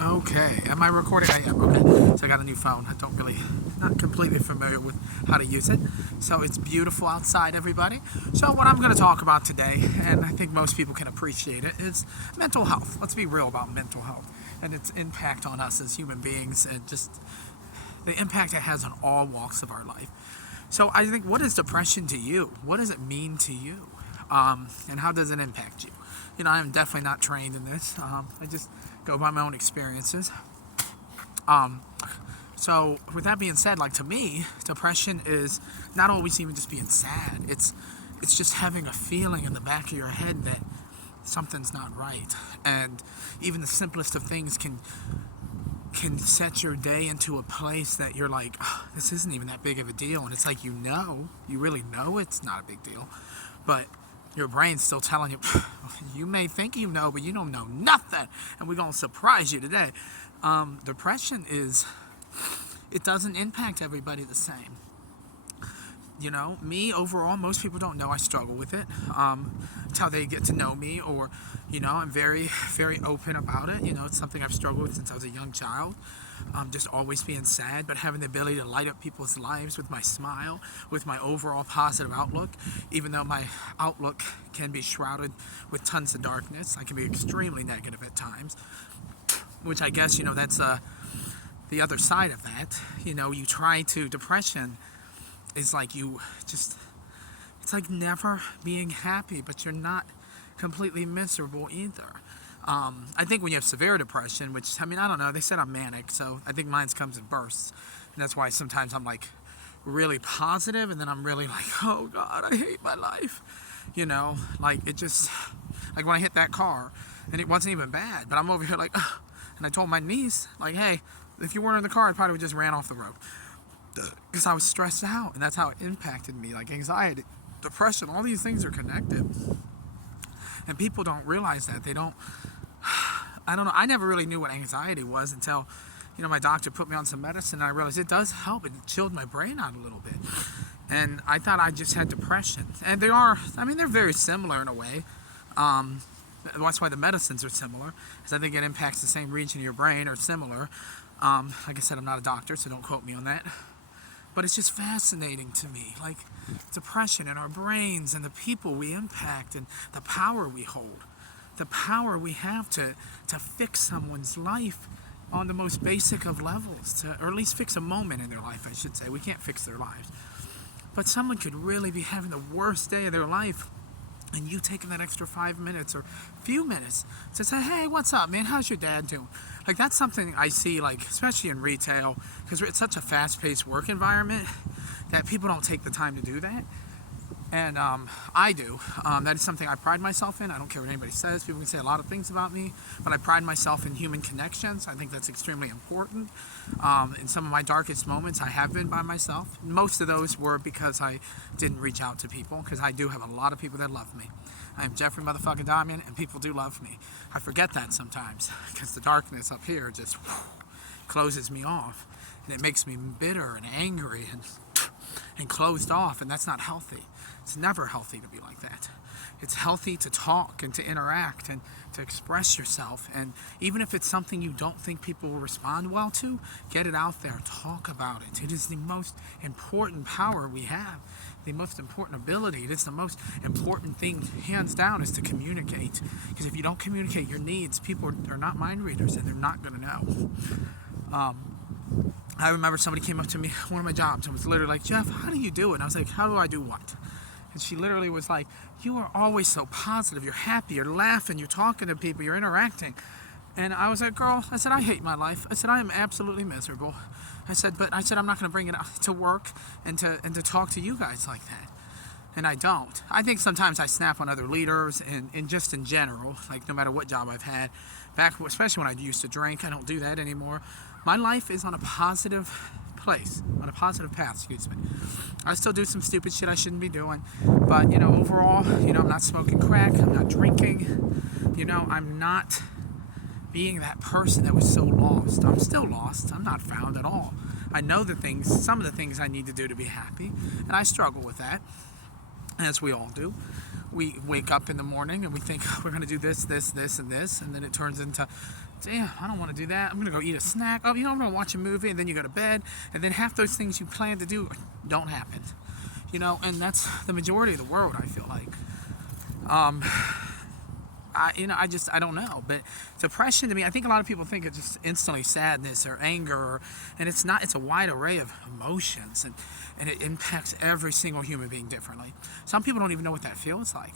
Okay, am I recording? I am. Okay, so I got a new phone. I don't really, not completely familiar with how to use it. So it's beautiful outside, everybody. So what I'm going to talk about today, and I think most people can appreciate it, is mental health. Let's be real about mental health and its impact on us as human beings, and just the impact it has on all walks of our life. So I think, what is depression to you? What does it mean to you? And how does it impact you? You know, I am definitely not trained in this. I just go by my own experiences. Um, so with that being said, like to me, depression is not always even just being sad. It's just having a feeling in the back of your head that something's not right, and even the simplest of things can set your day into a place that you're like, "Oh, this isn't even that big of a deal," and it's like you really know it's not a big deal, but your brain's still telling you, you may think you know, but you don't know nothing, and we're gonna surprise you today. Depression it doesn't impact everybody the same. You know, me overall, most people don't know I struggle with it. It's how they get to know me, or, you know, I'm very, very open about it. You know, it's something I've struggled with since I was a young child. Just always being sad, but having the ability to light up people's lives with my smile, with my overall positive outlook, even though my outlook can be shrouded with tons of darkness. I can be extremely negative at times, which I guess, you know, that's the other side of that. You know, depression is like it's like never being happy, but you're not completely miserable either. I think when you have severe depression, which, I mean, I don't know, they said I'm manic, so I think mine comes in bursts. And that's why sometimes I'm like really positive, and then I'm really like, oh God, I hate my life. You know, like like when I hit that car, and it wasn't even bad, but I'm over here like, ugh. And I told my niece, like, hey, if you weren't in the car, I probably would just ran off the road. Because I was stressed out, and that's how it impacted me. Like anxiety, depression, all these things are connected, and people don't realize that. They don't. I don't know. I never really knew what anxiety was until, you know, my doctor put me on some medicine, and I realized it does help. It chilled my brain out a little bit, and I thought I just had depression. And they are. I mean, they're very similar in a way. That's why the medicines are similar, because I think it impacts the same region of your brain, or similar. Like I said, I'm not a doctor, so don't quote me on that. But it's just fascinating to me, like depression and our brains and the people we impact and the power we hold, the power we have to fix someone's life on the most basic of levels, or at least fix a moment in their life, I should say. We can't fix their lives. But someone could really be having the worst day of their life, and you taking that extra 5 minutes or few minutes to say, hey, what's up, man? How's your dad doing? Like, that's something I see, like, especially in retail, because it's such a fast-paced work environment that people don't take the time to do that. And I do. That is something I pride myself in. I don't care what anybody says. People can say a lot of things about me, but I pride myself in human connections. I think that's extremely important. In some of my darkest moments, I have been by myself. Most of those were because I didn't reach out to people, because I do have a lot of people that love me. I'm Jeffrey motherfucking Diamond, and people do love me. I forget that sometimes, because the darkness up here just closes me off, and it makes me bitter and angry and closed off, and that's not healthy. It's never healthy to be like that. It's healthy to talk and to interact and to express yourself, and even if it's something you don't think people will respond well to, get it out there, talk about it. It is the most important power we have, the most important ability. It is the most important thing, hands down, is to communicate, because if you don't communicate your needs, people are not mind readers, and they're not going to know. I remember somebody came up to me, one of my jobs, and was literally like, Jeff, how do you do it? And I was like, how do I do what? And she literally was like, you are always so positive. You're happy. You're laughing. You're talking to people. You're interacting. And I was like, girl, I said, I hate my life. I said, I am absolutely miserable. I said, I'm not going to bring it to work and to talk to you guys like that. And I don't. I think sometimes I snap on other leaders, and just in general, like no matter what job I've had, back, especially when I used to drink. I don't do that anymore. My life is on a positive place, on a positive path, excuse me. I still do some stupid shit I shouldn't be doing, but, you know, overall, you know, I'm not smoking crack, I'm not drinking, you know, I'm not being that person that was so lost. I'm still lost. I'm not found at all. I know some of the things I need to do to be happy, and I struggle with that, as we all do. we wake up in the morning and we think we're going to do this, and this, and then it turns into, damn, I don't want to do that. I'm going to go eat a snack. Oh, I'm going to watch a movie, and then you go to bed, and then half those things you plan to do don't happen. And that's the majority of the world, I feel like. I don't know. But depression to me, I think a lot of people think it's just instantly sadness or anger, and it's not. It's a wide array of emotions, and it impacts every single human being differently. Some people don't even know what that feels like.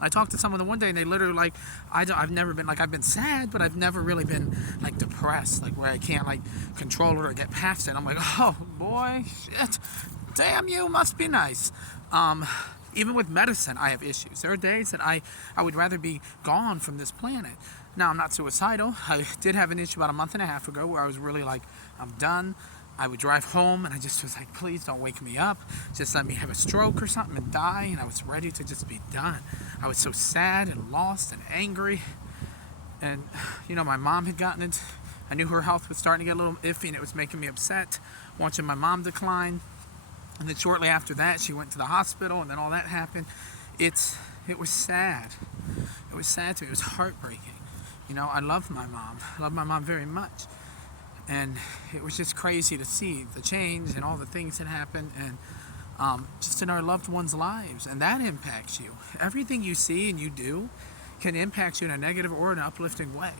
I talked to someone the one day, and they literally I've never been I've been sad, but I've never really been depressed, where I can't control it or get past it. I'm like, oh boy, shit, damn, you must be nice. Even with medicine, I have issues. There are days that I would rather be gone from this planet. Now, I'm not suicidal. I did have an issue about a month and a half ago where I was really I'm done. I would drive home and I just was like, please don't wake me up. Just let me have a stroke or something and die. And I was ready to just be done. I was so sad and lost and angry. And, my mom had gotten it. I knew her health was starting to get a little iffy, and it was making me upset watching my mom decline. And then shortly after that, she went to the hospital, and then all that happened. It was sad. It was sad to me. It was heartbreaking. I loved my mom. I loved my mom very much. And it was just crazy to see the change and all the things that happened, and just in our loved ones' lives. And that impacts you. Everything you see and you do can impact you in a negative or an uplifting way.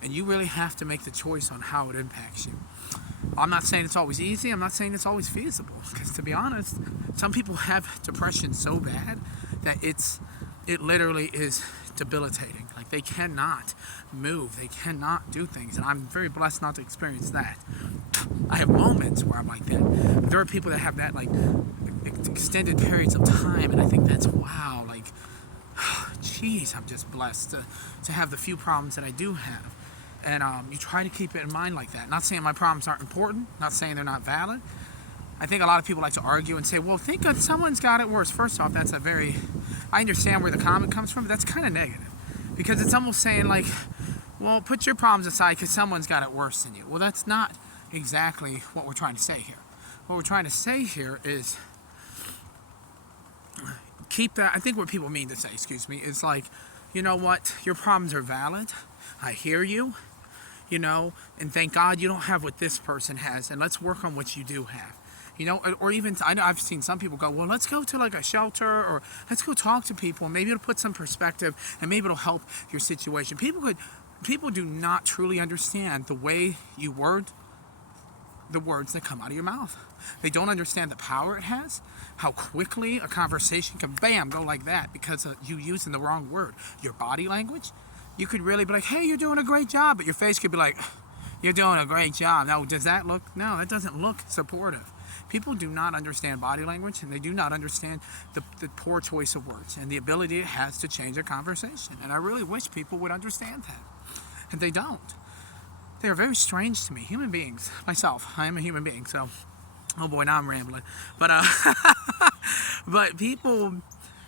And you really have to make the choice on how it impacts you. I'm not saying it's always easy. I'm not saying it's always feasible. Because to be honest, some people have depression so bad that it literally is debilitating. They cannot move. They cannot do things. And I'm very blessed not to experience that. I have moments where I'm like that. But there are people that have that extended periods of time. And I think that's wow. Geez, I'm just blessed to have the few problems that I do have. And you try to keep it in mind like that. Not saying my problems aren't important, not saying they're not valid. I think a lot of people like to argue and say, well, think of someone's got it worse. First off, I understand where the comment comes from, but that's kind of negative. Because it's almost saying well, put your problems aside because someone's got it worse than you. Well, that's not exactly what we're trying to say here. What we're trying to say here is keep that, I think what people mean to say, is you know what, your problems are valid. I hear you. And thank God you don't have what this person has, and let's work on what you do have. Or even, I know I've seen some people go, well, let's go to a shelter, or let's go talk to people, and maybe it'll put some perspective, and maybe it'll help your situation. People do not truly understand the way you word the words that come out of your mouth. They don't understand the power it has, how quickly a conversation can, bam, go like that because of you using the wrong word. Your body language. You could really be like, hey, you're doing a great job. But your face could be like, you're doing a great job. Now, does that look? No, that doesn't look supportive. People do not understand body language, and they do not understand the poor choice of words and the ability it has to change a conversation. And I really wish people would understand that. And they don't. They are very strange to me. Human beings. Myself, I am a human being. So, oh boy, now I'm rambling. But, but people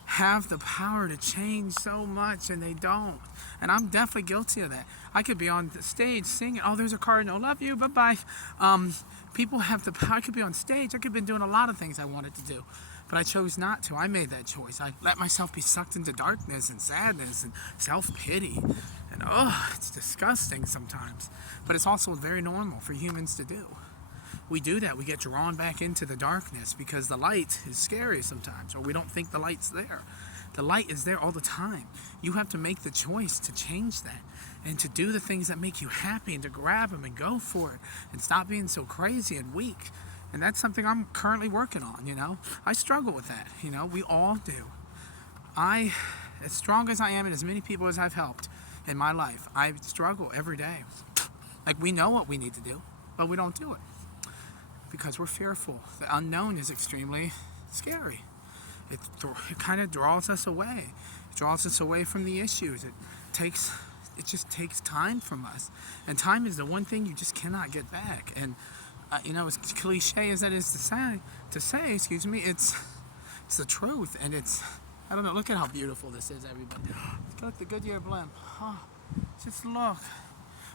have the power to change so much, and they don't. And I'm definitely guilty of that. I could be on the stage singing, oh, there's a cardinal, love you, bye-bye. People have the power. I could be on stage. I could have been doing a lot of things I wanted to do. But I chose not to. I made that choice. I let myself be sucked into darkness and sadness and self-pity. And, it's disgusting sometimes. But it's also very normal for humans to do. We do that. We get drawn back into the darkness because the light is scary sometimes, or we don't think the light's there. The light is there all the time. You have to make the choice to change that and to do the things that make you happy and to grab them and go for it and stop being so crazy and weak. And that's something I'm currently working on, I struggle with that, we all do. As strong as I am and as many people as I've helped in my life, I struggle every day. We know what we need to do, but we don't do it because we're fearful. The unknown is extremely scary. It kind of draws us away. It draws us away from the issues. It just takes time from us. And time is the one thing you just cannot get back. And, as cliche as that is to say, it's the truth. And I don't know, look at how beautiful this is, everybody. Look at the Goodyear blimp. Oh, just look.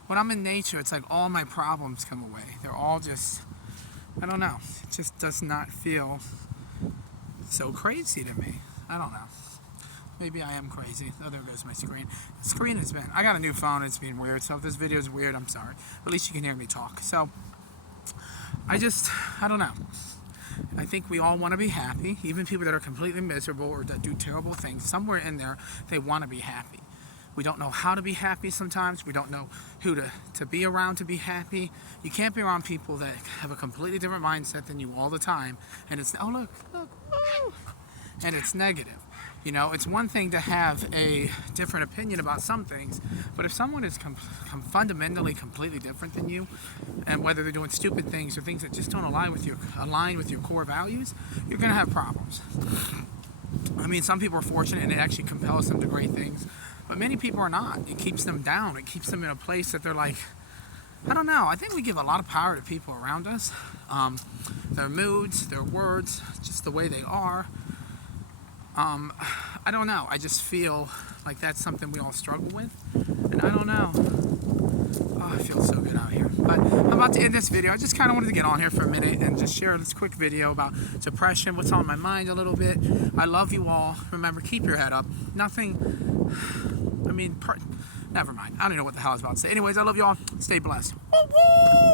When I'm in nature, it's like all my problems come away. They're all just, I don't know. It just does not feel so crazy to me. I don't know. maybe I am crazy. Oh, there goes my screen. The screen has been, I got a new phone, it's being weird, so if this video is weird, I'm sorry. At least you can hear me talk. So, I don't know. I think we all want to be happy, even people that are completely miserable or that do terrible things. Somewhere in there, they want to be happy. We don't know how to be happy sometimes. We don't know who to be around to be happy. You can't be around people that have a completely different mindset than you all the time. And it's, oh, look, woo! And it's negative. You know, it's one thing to have a different opinion about some things, but if someone is fundamentally completely different than you, and whether they're doing stupid things or things that just don't align with your core values, you're going to have problems. I mean, some people are fortunate and it actually compels them to great things, but many people are not. It keeps them down. It keeps them in a place that they're like, I don't know. I think we give a lot of power to people around us, their moods, their words, just the way they are. I don't know. I just feel like that's something we all struggle with, and I don't know. Oh, I feel so good out here. But I'm about to end this video. I just kind of wanted to get on here for a minute and just share this quick video about depression, what's on my mind a little bit. I love you all. Remember, keep your head up. Nothing, I mean, never mind. I don't know what the hell I was about to say. Anyways, I love you all. Stay blessed. Woo-woo!